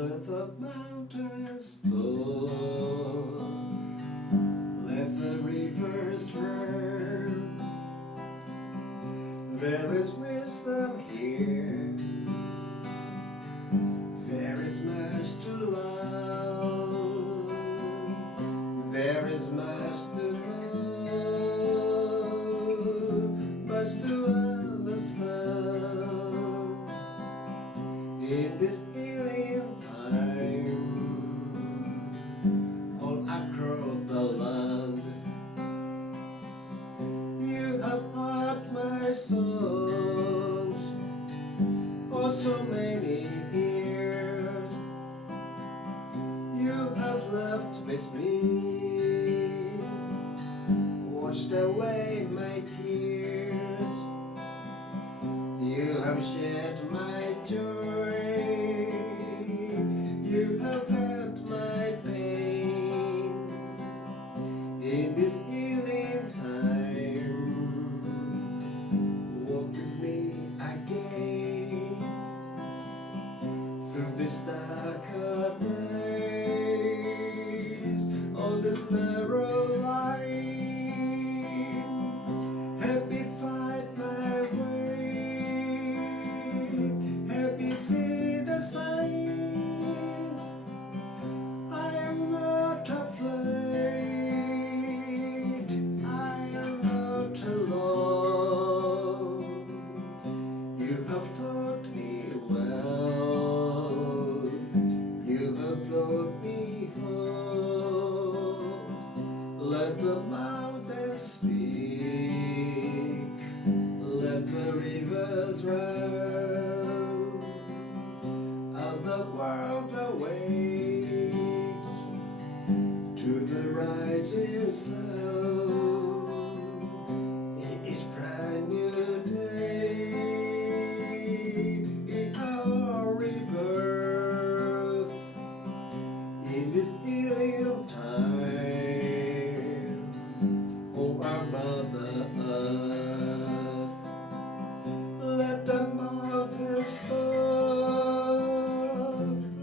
Let the mountains flow, let the rivers run. There is wisdom here, there is much to love, there is much to know, much to understand. In this healing time, all across the land, you have heard my songs for so many years. You have laughed with me, washed away my tears. You have shared my joy, you have felt my pain. In this healing time, walk with me again through this darker days on this narrow line. Help me find my way, help me see the signs. I am not afraid, I am not alone. You have taught me well, you have brought me home. Let the mountains speak, let the rivers run, and the world awakes to the rising sun. In each brand new day, in our rebirth, in this healing time, oh our Mother Earth. Let the mountains fall,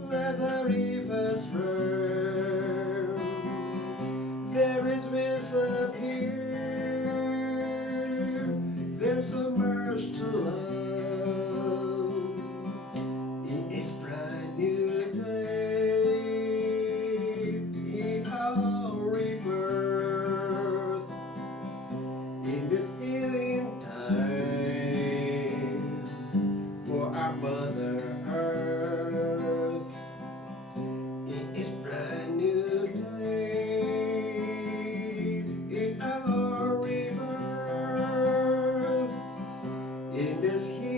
let the rivers run. There is wisdom here, there's so much to love. In each brand new day, in our rebirth, in this healing time, for our Mother Earth. In each brand new day, in our rebirth, in this healing